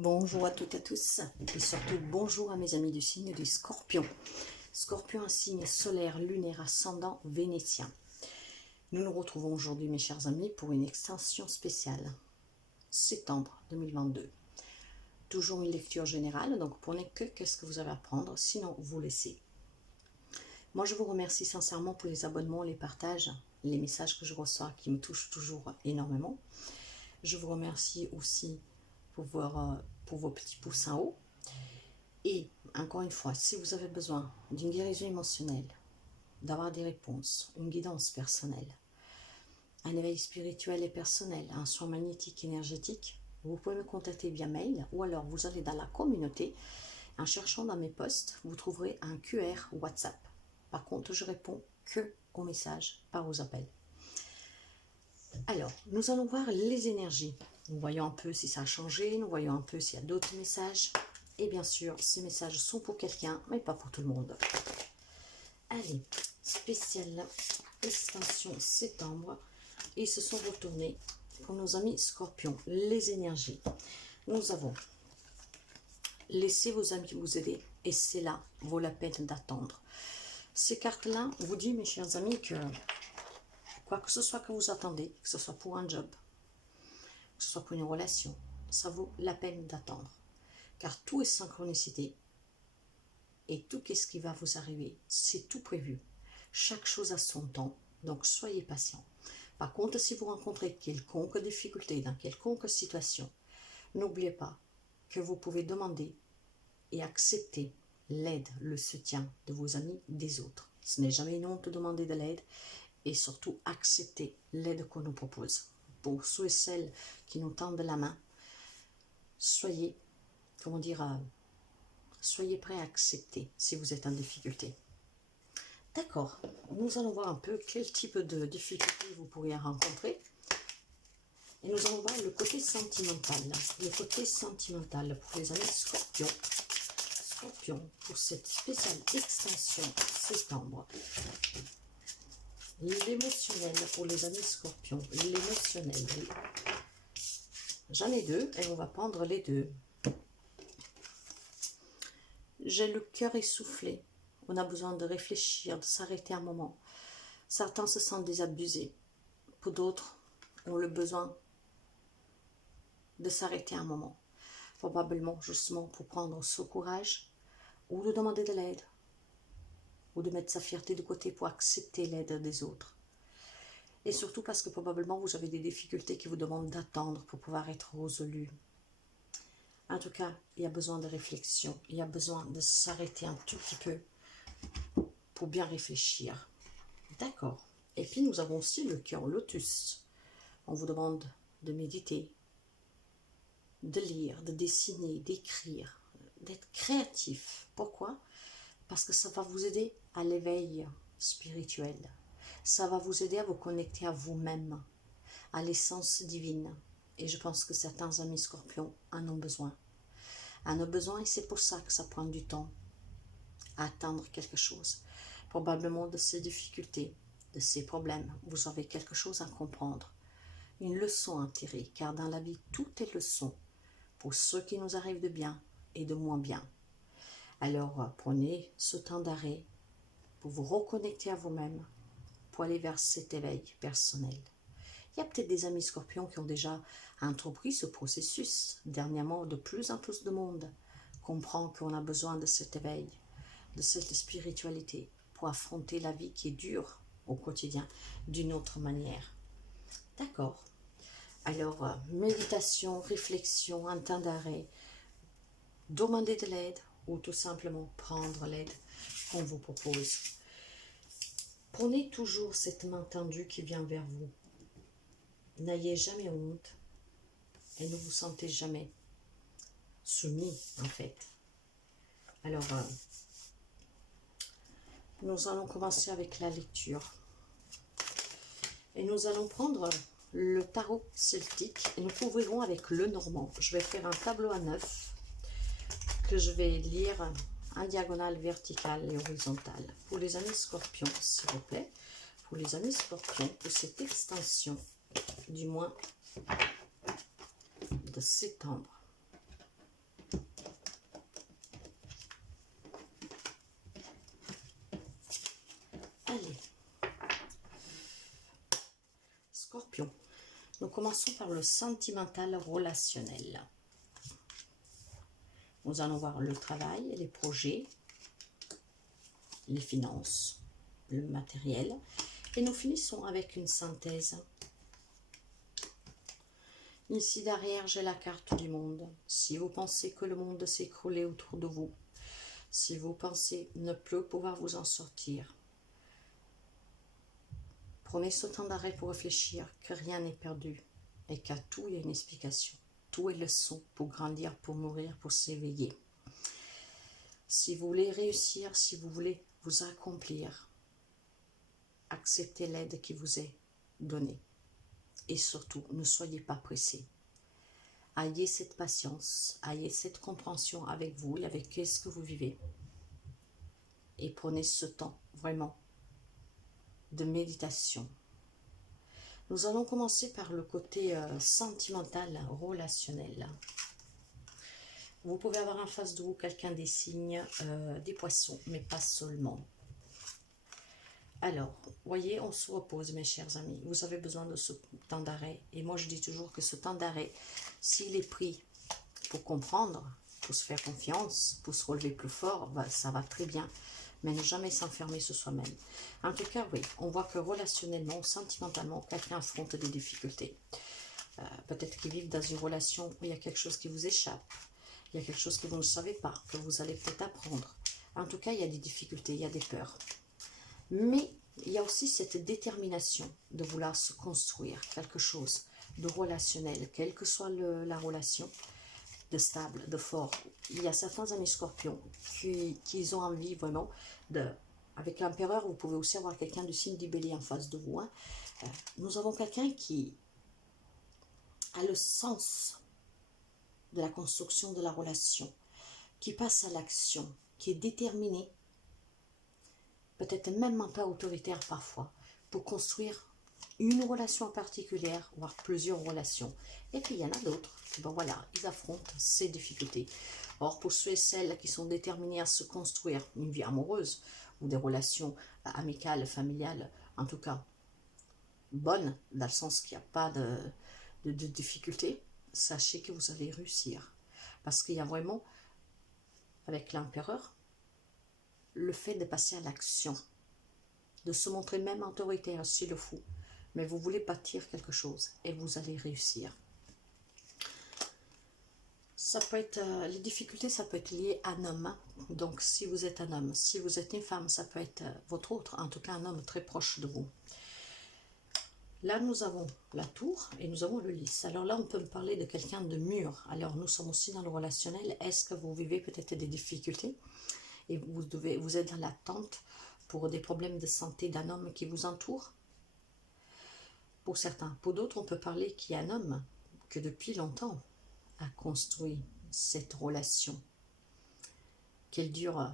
Bonjour à toutes et à tous, et surtout bonjour à mes amis du signe du Scorpion. Scorpion, un signe solaire, lunaire, ascendant vénitien. Nous nous retrouvons aujourd'hui, mes chers amis, pour une extension spéciale. Septembre 2022. Toujours une lecture générale, donc prenez qu'est-ce que vous avez à prendre, sinon vous laissez. Moi, je vous remercie sincèrement pour les abonnements, les partages, les messages que je reçois qui me touchent toujours énormément. Je vous remercie aussi pour vos petits pouces en haut. Et encore une fois, si vous avez besoin d'une guérison émotionnelle, d'avoir des réponses, une guidance personnelle, un éveil spirituel et personnel, un soin magnétique énergétique, vous pouvez me contacter via mail ou alors vous allez dans la communauté. En cherchant dans mes posts, vous trouverez un QR WhatsApp. Par contre, je réponds que aux messages, pas aux appels. Alors, nous allons voir les énergies. Nous voyons un peu si ça a changé, nous voyons un peu s'il y a d'autres messages. Et bien sûr, ces messages sont pour quelqu'un, mais pas pour tout le monde. Allez, spéciale extension septembre. Ils se sont retournés pour nos amis Scorpions. Les énergies. Nous avons laissez vos amis vous aider et c'est là vaut la peine d'attendre. Ces cartes-là vous disent, mes chers amis, que quoi que ce soit que vous attendez, que ce soit pour un job, que ce soit pour une relation, ça vaut la peine d'attendre. Car tout est synchronicité et tout ce qui va vous arriver, c'est tout prévu. Chaque chose a son temps, donc soyez patient. Par contre, si vous rencontrez quelconque difficulté dans quelconque situation, n'oubliez pas que vous pouvez demander et accepter l'aide, le soutien de vos amis, des autres. Ce n'est jamais une honte de demander de l'aide et surtout accepter l'aide qu'on nous propose. Pour ceux et celles qui nous tendent la main, soyez prêts à accepter si vous êtes en difficulté. D'accord, nous allons voir un peu quel type de difficulté vous pourriez rencontrer. Et nous allons voir le côté sentimental. Le côté sentimental pour les amis Scorpions. Scorpion, pour cette spéciale extension septembre. L'émotionnel pour les amis Scorpions. L'émotionnel. J'en ai deux et on va prendre les deux. J'ai le cœur essoufflé. On a besoin de réfléchir, de s'arrêter un moment. Certains se sentent désabusés. Pour d'autres, ont le besoin de s'arrêter un moment. Probablement justement pour prendre ce courage ou de demander de l'aide ou de mettre sa fierté de côté pour accepter l'aide des autres. Et surtout parce que probablement vous avez des difficultés qui vous demandent d'attendre pour pouvoir être résolues. En tout cas, il y a besoin de réflexion, il y a besoin de s'arrêter un tout petit peu pour bien réfléchir. D'accord. Et puis nous avons aussi le cœur lotus. On vous demande de méditer, de lire, de dessiner, d'écrire, d'être créatif. Pourquoi? Parce que ça va vous aider à l'éveil spirituel. Ça va vous aider à vous connecter à vous-même, à l'essence divine. Et je pense que certains amis Scorpions en ont besoin. En ont besoin et c'est pour ça que ça prend du temps à atteindre quelque chose. Probablement de ces difficultés, de ces problèmes, vous avez quelque chose à comprendre. Une leçon à tirer, car dans la vie, tout est leçon. Pour ceux qui nous arrivent de bien et de moins bien. Alors, prenez ce temps d'arrêt pour vous reconnecter à vous-même, pour aller vers cet éveil personnel. Il y a peut-être des amis Scorpions qui ont déjà entrepris ce processus. Dernièrement, de plus en plus de monde comprend qu'on a besoin de cet éveil, de cette spiritualité pour affronter la vie qui est dure au quotidien d'une autre manière. D'accord. Alors, méditation, réflexion, un temps d'arrêt, demander de l'aide ou tout simplement prendre l'aide qu'on vous propose. Prenez toujours cette main tendue qui vient vers vous. N'ayez jamais honte et ne vous sentez jamais soumis en fait. Alors, nous allons commencer avec la lecture. Et nous allons prendre le tarot celtique et nous couvrirons avec le normand. Je vais faire un tableau à 9 que je vais lire en diagonale, verticale et horizontale. Pour les amis Scorpions, s'il vous plaît. Pour les amis Scorpions, pour cette extension du mois de septembre. Allez. Scorpion. Nous commençons par le sentimental relationnel. Nous allons voir le travail, les projets, les finances, le matériel. Et nous finissons avec une synthèse. Ici derrière, j'ai la carte du monde. Si vous pensez que le monde s'est écroulé autour de vous, si vous pensez ne plus pouvoir vous en sortir, prenez ce temps d'arrêt pour réfléchir que rien n'est perdu et qu'à tout il y a une explication. Tout est leçon pour grandir, pour mourir, pour s'éveiller. Si vous voulez réussir, si vous voulez vous accomplir, acceptez l'aide qui vous est donnée. Et surtout, ne soyez pas pressés. Ayez cette patience, ayez cette compréhension avec vous et avec ce que vous vivez. Et prenez ce temps vraiment de méditation. Nous allons commencer par le côté sentimental, relationnel. Vous pouvez avoir en face de vous quelqu'un des signes des poissons, mais pas seulement. Alors, voyez, on se repose, mes chers amis. Vous avez besoin de ce temps d'arrêt. Et moi, je dis toujours que ce temps d'arrêt, s'il est pris pour comprendre, pour se faire confiance, pour se relever plus fort, bah, ça va très bien. Mais ne jamais s'enfermer sur soi-même. En tout cas, oui, on voit que relationnellement, sentimentalement, quelqu'un affronte des difficultés. Peut-être qu'ils vivent dans une relation où il y a quelque chose qui vous échappe. Il y a quelque chose que vous ne savez pas, que vous allez peut-être apprendre. En tout cas, il y a des difficultés, il y a des peurs. Mais il y a aussi cette détermination de vouloir se construire quelque chose de relationnel, quelle que soit la relation, de stable, de fort. Il y a certains amis scorpions qui ont envie vraiment de... Avec l'empereur, vous pouvez aussi avoir quelqu'un du signe du bélier en face de vous. Hein. Nous avons quelqu'un qui a le sens de la construction de la relation, qui passe à l'action, qui est déterminé, peut-être même un peu autoritaire parfois, pour construire une relation particulière, voire plusieurs relations. Et puis il y en a d'autres, bon voilà, ils affrontent ces difficultés. Or pour ceux et celles qui sont déterminés à se construire une vie amoureuse, ou des relations amicales, familiales, en tout cas bonnes, dans le sens qu'il n'y a pas de difficultés, sachez que vous allez réussir. Parce qu'il y a vraiment, avec l'empereur, le fait de passer à l'action, de se montrer même autoritaire s'il le faut, mais vous voulez bâtir quelque chose et vous allez réussir. Ça peut être, les difficultés, ça peut être lié à un homme. Donc, si vous êtes un homme, si vous êtes une femme, ça peut être votre autre, en tout cas un homme très proche de vous. Là, nous avons la tour et nous avons le lys. Alors là, on peut me parler de quelqu'un de mûr. Alors, nous sommes aussi dans le relationnel. Est-ce que vous vivez peut-être des difficultés et vous êtes dans l'attente pour des problèmes de santé d'un homme qui vous entoure? Pour certains. Pour d'autres, on peut parler qu'il y a un homme que depuis longtemps a construit cette relation, qu'elle dure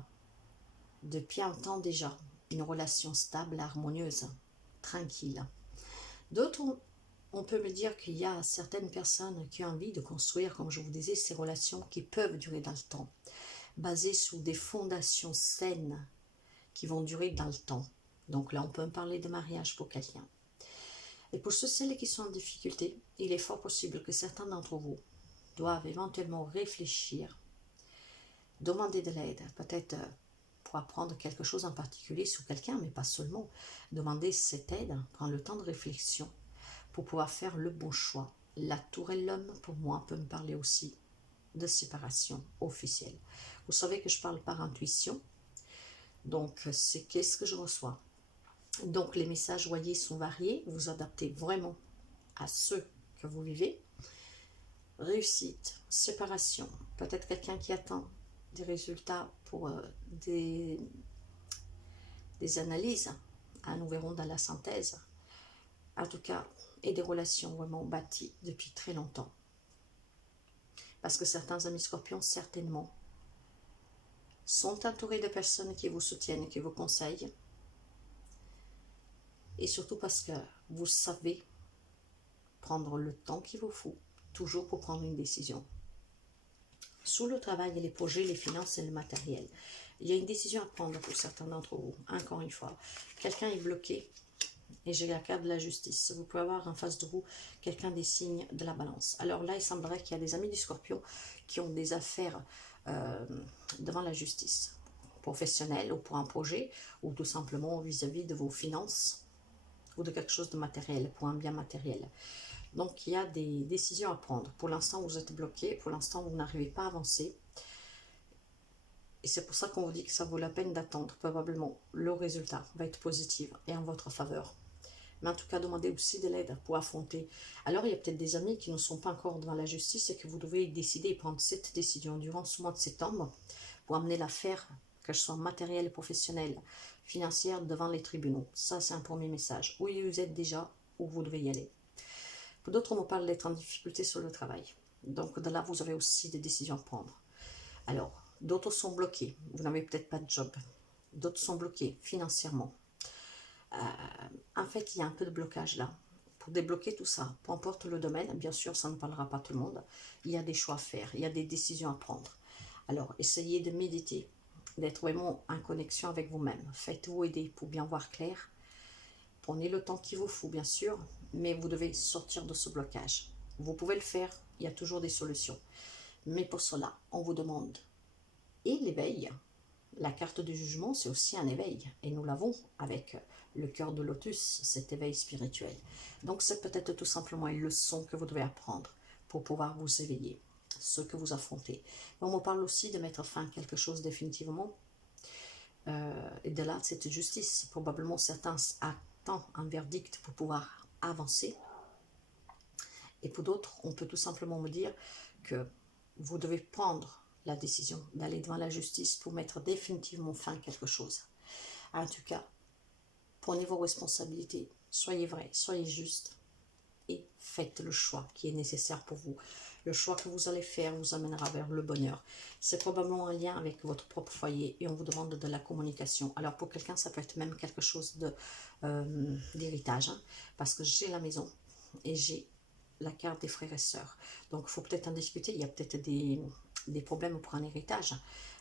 depuis un temps déjà, une relation stable, harmonieuse, tranquille. D'autres, on peut me dire qu'il y a certaines personnes qui ont envie de construire, comme je vous disais, ces relations qui peuvent durer dans le temps, basées sur des fondations saines qui vont durer dans le temps. Donc là, on peut me parler de mariage pour quelqu'un. Et pour ceux et celles qui sont en difficulté, il est fort possible que certains d'entre vous doivent éventuellement réfléchir, demander de l'aide, peut-être pour apprendre quelque chose en particulier sur quelqu'un, mais pas seulement. Demander cette aide, prendre le temps de réflexion pour pouvoir faire le bon choix. La tour et l'homme, pour moi, peut me parler aussi de séparation officielle. Vous savez que je parle par intuition, donc c'est qu'est-ce que je reçois. Donc les messages, voyez, sont variés, vous adaptez vraiment à ceux que vous vivez. Réussite, séparation, peut-être quelqu'un qui attend des résultats pour des analyses, hein, nous verrons dans la synthèse, en tout cas, et des relations vraiment bâties depuis très longtemps. Parce que certains amis scorpions, certainement, sont entourés de personnes qui vous soutiennent, qui vous conseillent, et surtout parce que vous savez prendre le temps qu'il vous faut, toujours pour prendre une décision. Sous le travail et les projets, les finances et le matériel. Il y a une décision à prendre pour certains d'entre vous. Encore une fois, quelqu'un est bloqué et j'ai la carte de la justice. Vous pouvez avoir en face de vous quelqu'un des signes de la balance. Alors là, il semblerait qu'il y a des amis du Scorpion qui ont des affaires devant la justice professionnelle ou pour un projet ou tout simplement vis-à-vis de vos finances ou de quelque chose de matériel, pour un bien matériel. Donc il y a des décisions à prendre. Pour l'instant, vous êtes bloqué. Pour l'instant, vous n'arrivez pas à avancer. Et c'est pour ça qu'on vous dit que ça vaut la peine d'attendre. Probablement, le résultat va être positif et en votre faveur. Mais en tout cas, demandez aussi de l'aide pour affronter. Alors, il y a peut-être des amis qui ne sont pas encore devant la justice et que vous devez décider et prendre cette décision durant ce mois de septembre pour amener l'affaire, qu'elle soit matérielle, professionnelle, financière, devant les tribunaux. Ça, c'est un premier message. Où vous êtes déjà, où vous devez y aller. Pour d'autres, on me parle d'être en difficulté sur le travail. Donc, de là, vous avez aussi des décisions à prendre. Alors, d'autres sont bloqués. Vous n'avez peut-être pas de job. D'autres sont bloqués financièrement. En fait, il y a un peu de blocage là. Pour débloquer tout ça, peu importe le domaine, bien sûr, ça ne parlera pas à tout le monde. Il y a des choix à faire, il y a des décisions à prendre. Alors, essayez de méditer, d'être vraiment en connexion avec vous-même. Faites-vous aider pour bien voir clair. Prenez le temps qu'il vous faut, bien sûr, mais vous devez sortir de ce blocage. Vous pouvez le faire, il y a toujours des solutions. Mais pour cela, on vous demande et l'éveil. La carte du jugement, c'est aussi un éveil. Et nous l'avons avec le cœur de lotus, cet éveil spirituel. Donc c'est peut-être tout simplement une leçon que vous devez apprendre pour pouvoir vous éveiller, ce que vous affrontez. On me parle aussi de mettre fin à quelque chose définitivement. Et de là, cette justice. Probablement certains attendent un verdict pour pouvoir avancer. Et pour d'autres, on peut tout simplement me dire que vous devez prendre la décision d'aller devant la justice pour mettre définitivement fin à quelque chose. En tout cas, prenez vos responsabilités, soyez vrai, soyez juste et faites le choix qui est nécessaire pour vous. Le choix que vous allez faire vous amènera vers le bonheur. C'est probablement un lien avec votre propre foyer et on vous demande de la communication. Alors pour quelqu'un, ça peut être même quelque chose d'héritage, hein, parce que j'ai la maison et j'ai la carte des frères et sœurs. Donc il faut peut-être en discuter, il y a peut-être des problèmes pour un héritage.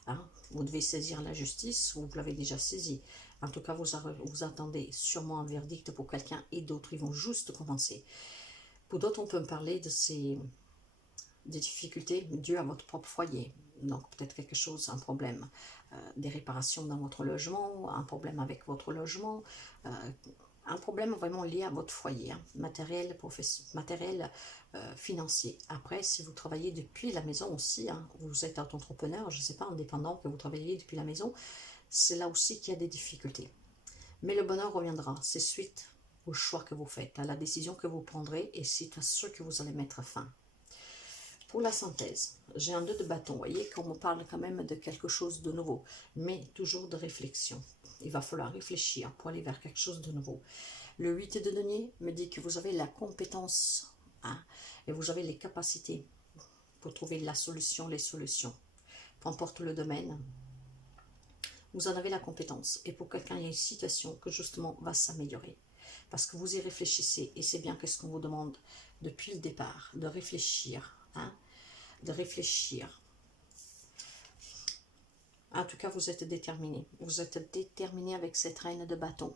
Hein. Vous devez saisir la justice ou vous l'avez déjà saisi. En tout cas, vous attendez sûrement un verdict pour quelqu'un et d'autres, ils vont juste commencer. Pour d'autres, on peut me parler des difficultés dues à votre propre foyer. Donc peut-être quelque chose, un problème, des réparations dans votre logement, un problème avec votre logement, un problème vraiment lié à votre foyer, hein, matériel, financier. Après, si vous travaillez depuis la maison aussi, hein, vous êtes entrepreneur, je ne sais pas, indépendant, que vous travaillez depuis la maison, c'est là aussi qu'il y a des difficultés. Mais le bonheur reviendra, c'est suite au choix que vous faites, à la décision que vous prendrez et c'est à ce que vous allez mettre fin. Pour la synthèse, j'ai un 2 de bâton, vous voyez qu'on me parle quand même de quelque chose de nouveau, mais toujours de réflexion. Il va falloir réfléchir pour aller vers quelque chose de nouveau. Le 8 de denier me dit que vous avez la compétence, hein, et vous avez les capacités pour trouver la solution, les solutions. Peu importe le domaine, vous en avez la compétence. Et pour quelqu'un, il y a une situation que justement va s'améliorer. Parce que vous y réfléchissez, et c'est bien ce qu'on vous demande depuis le départ, de réfléchir, hein, de réfléchir. En tout cas, vous êtes déterminé. Vous êtes déterminé avec cette reine de bâton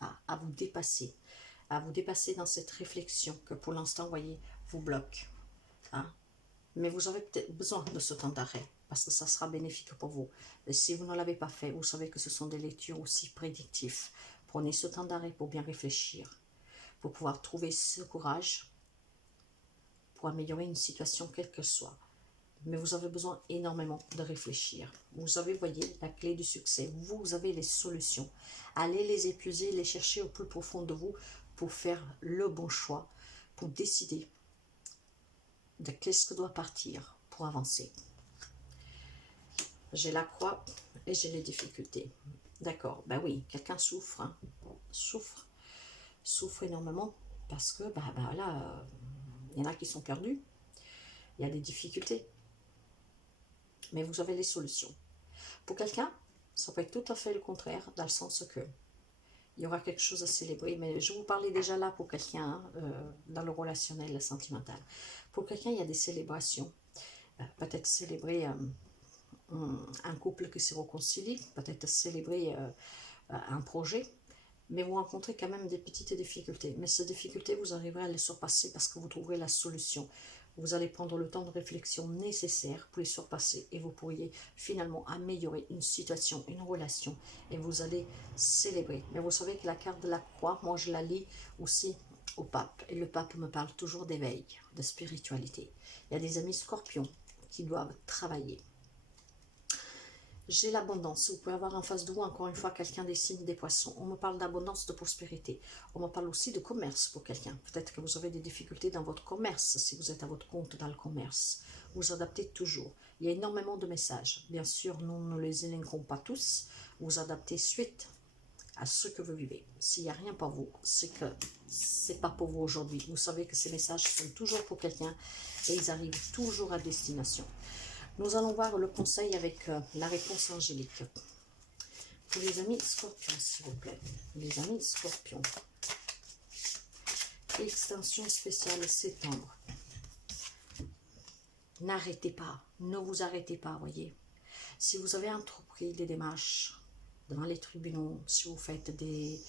à vous dépasser. À vous dépasser dans cette réflexion que pour l'instant, vous voyez, vous bloque. Hein. Mais vous avez peut-être besoin de ce temps d'arrêt parce que ça sera bénéfique pour vous. Et si vous ne l'avez pas fait, vous savez que ce sont des lectures aussi prédictives. Prenez ce temps d'arrêt pour bien réfléchir, pour pouvoir trouver ce courage pour améliorer une situation quelle que soit. Mais vous avez besoin énormément de réfléchir. Vous avez, voyez, la clé du succès. Vous avez les solutions. Allez les épuiser, les chercher au plus profond de vous pour faire le bon choix, pour décider de qu'est-ce que doit partir pour avancer. J'ai la croix et j'ai les difficultés. D'accord, ben oui, quelqu'un souffre, hein, souffre énormément parce que là, il y en a qui sont perdus, il y a des difficultés. Mais vous avez les solutions. Pour quelqu'un, ça peut être tout à fait le contraire, dans le sens que il y aura quelque chose à célébrer. Mais je vous parlais déjà là pour quelqu'un, hein, dans le relationnel, le sentimental. Pour quelqu'un, il y a des célébrations. peut-être célébrer un couple qui se réconcilie, peut-être célébrer un projet, mais vous rencontrez quand même des petites difficultés. Mais ces difficultés, vous arriverez à les surpasser parce que vous trouverez la solution. Vous allez prendre le temps de réflexion nécessaire pour les surpasser et vous pourriez finalement améliorer une situation, une relation et vous allez célébrer. Mais vous savez que la carte de la croix, moi je la lis aussi au pape et le pape me parle toujours d'éveil, de spiritualité. Il y a des amis scorpions qui doivent travailler. J'ai l'abondance. Vous pouvez avoir en face de vous, encore une fois, quelqu'un des signes des poissons. On me parle d'abondance, de prospérité. On me parle aussi de commerce pour quelqu'un. Peut-être que vous avez des difficultés dans votre commerce, si vous êtes à votre compte dans le commerce. Vous adaptez toujours. Il y a énormément de messages. Bien sûr, nous ne les élinquons pas tous. Vous adaptez suite à ce que vous vivez. S'il n'y a rien pour vous, c'est que c'est pas pour vous aujourd'hui. Vous savez que ces messages sont toujours pour quelqu'un et ils arrivent toujours à destination. Nous allons voir le conseil avec la réponse angélique. Pour les amis scorpions, s'il vous plaît. Les amis scorpions. Extension spéciale septembre. N'arrêtez pas. Ne vous arrêtez pas, voyez. Si vous avez entrepris des démarches devant les tribunaux, si vous faites des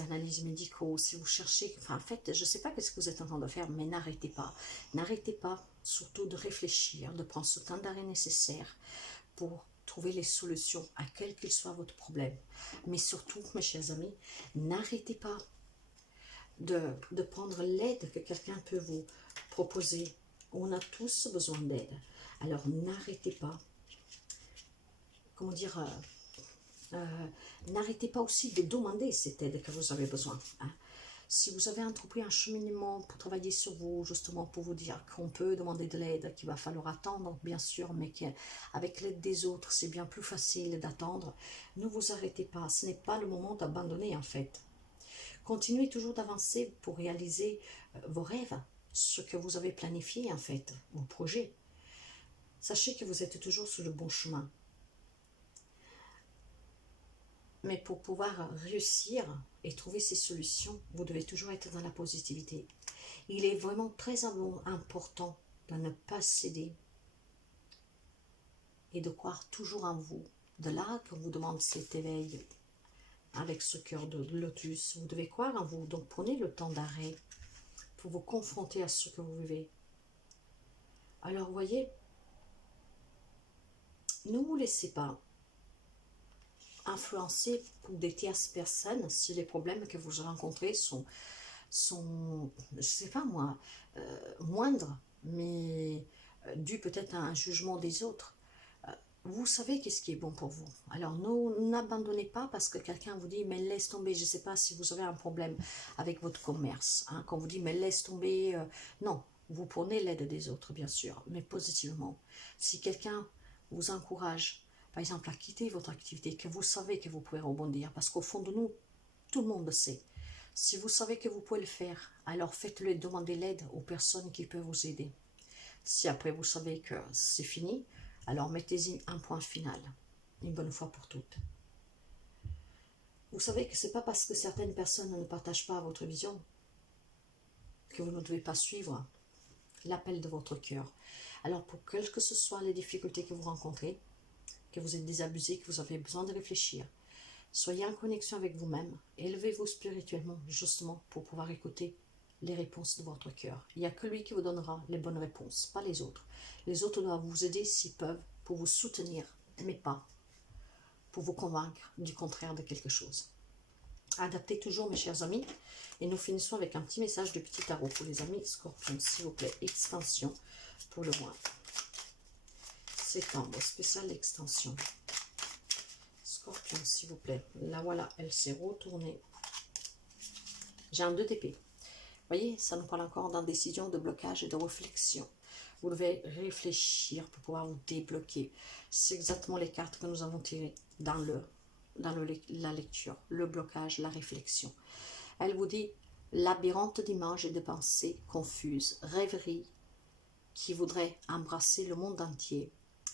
analyses médicaux, si vous cherchez, enfin en fait, je ne sais pas ce que vous êtes en train de faire, mais n'arrêtez pas. N'arrêtez pas surtout de réfléchir, de prendre ce temps d'arrêt nécessaire pour trouver les solutions à quel qu'il soit votre problème. Mais surtout, mes chers amis, n'arrêtez pas de prendre l'aide que quelqu'un peut vous proposer. On a tous besoin d'aide. Alors n'arrêtez pas, comment dire, n'arrêtez pas aussi de demander cette aide que vous avez besoin. Hein. Si vous avez entrepris un cheminement pour travailler sur vous, justement pour vous dire qu'on peut demander de l'aide, qu'il va falloir attendre, bien sûr, mais qu'avec l'aide des autres, c'est bien plus facile d'attendre, ne vous arrêtez pas. Ce n'est pas le moment d'abandonner, en fait. Continuez toujours d'avancer pour réaliser vos rêves, ce que vous avez planifié, en fait, vos projets. Sachez que vous êtes toujours sur le bon chemin. Mais pour pouvoir réussir et trouver ces solutions, vous devez toujours être dans la positivité. Il est vraiment très important de ne pas céder et de croire toujours en vous. De là qu'on vous demande cet éveil avec ce cœur de lotus. Vous devez croire en vous. Donc prenez le temps d'arrêt pour vous confronter à ce que vous vivez. Alors voyez, ne vous laissez pas influencer pour des tierces personnes si les problèmes que vous rencontrez sont je sais pas moi, moindres, mais dus peut-être à un jugement des autres. Vous savez qu'est-ce qui est bon pour vous. Alors n'abandonnez pas parce que quelqu'un vous dit mais laisse tomber, je ne sais pas si vous avez un problème avec votre commerce. Hein, quand vous dit mais laisse tomber, non, vous prenez l'aide des autres bien sûr, mais positivement. Si quelqu'un vous encourage, par exemple, à quitter votre activité, que vous savez que vous pouvez rebondir, parce qu'au fond de nous, tout le monde le sait. Si vous savez que vous pouvez le faire, alors faites-le et demandez l'aide aux personnes qui peuvent vous aider. Si après vous savez que c'est fini, alors mettez-y un point final, une bonne fois pour toutes. Vous savez que ce n'est pas parce que certaines personnes ne partagent pas votre vision que vous ne devez pas suivre l'appel de votre cœur. Alors pour quelles que ce soit les difficultés que vous rencontrez, que vous êtes désabusé, que vous avez besoin de réfléchir, soyez en connexion avec vous-même, élevez-vous spirituellement justement pour pouvoir écouter les réponses de votre cœur. Il n'y a que lui qui vous donnera les bonnes réponses, pas les autres. Les autres doivent vous aider s'ils peuvent, pour vous soutenir, mais pas pour vous convaincre du contraire de quelque chose. Adaptez toujours, mes chers amis, et nous finissons avec un petit message de petit tarot pour les amis scorpions, s'il vous plaît. Extension pour le mois septembre, spécial extension. Scorpion, s'il vous plaît. Là, voilà, elle s'est retournée. J'ai un 2 d'épée. Vous voyez, ça nous parle encore d'indécision, de blocage et de réflexion. Vous devez réfléchir pour pouvoir vous débloquer. C'est exactement les cartes que nous avons tirées dans la lecture. Le blocage, la réflexion. Elle vous dit labyrinthe d'images et de pensées confuses, rêverie qui voudrait embrasser le monde entier.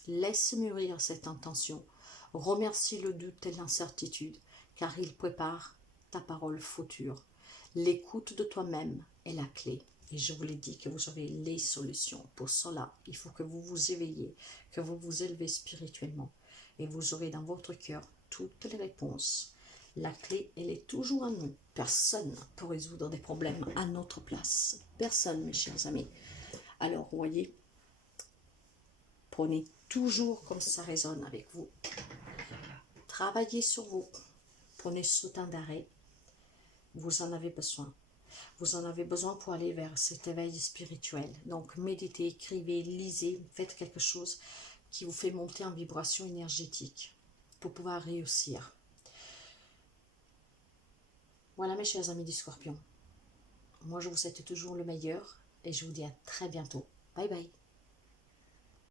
Laisse mûrir cette intention. Remercie le doute et l'incertitude, car il prépare ta parole future. L'écoute de toi-même est la clé. Et je vous l'ai dit que vous avez les solutions. Pour cela, il faut que vous vous éveillez, que vous vous élevez spirituellement. Et vous aurez dans votre cœur toutes les réponses. La clé, elle est toujours à nous. Personne pour résoudre des problèmes à notre place. Personne, mes chers amis. Alors, voyez, prenez toujours comme ça résonne avec vous. Travaillez sur vous. Prenez ce temps d'arrêt. Vous en avez besoin. Vous en avez besoin pour aller vers cet éveil spirituel. Donc, méditez, écrivez, lisez, faites quelque chose qui vous fait monter en vibration énergétique pour pouvoir réussir. Voilà mes chers amis du Scorpion. Moi, je vous souhaite toujours le meilleur et je vous dis à très bientôt. Bye bye.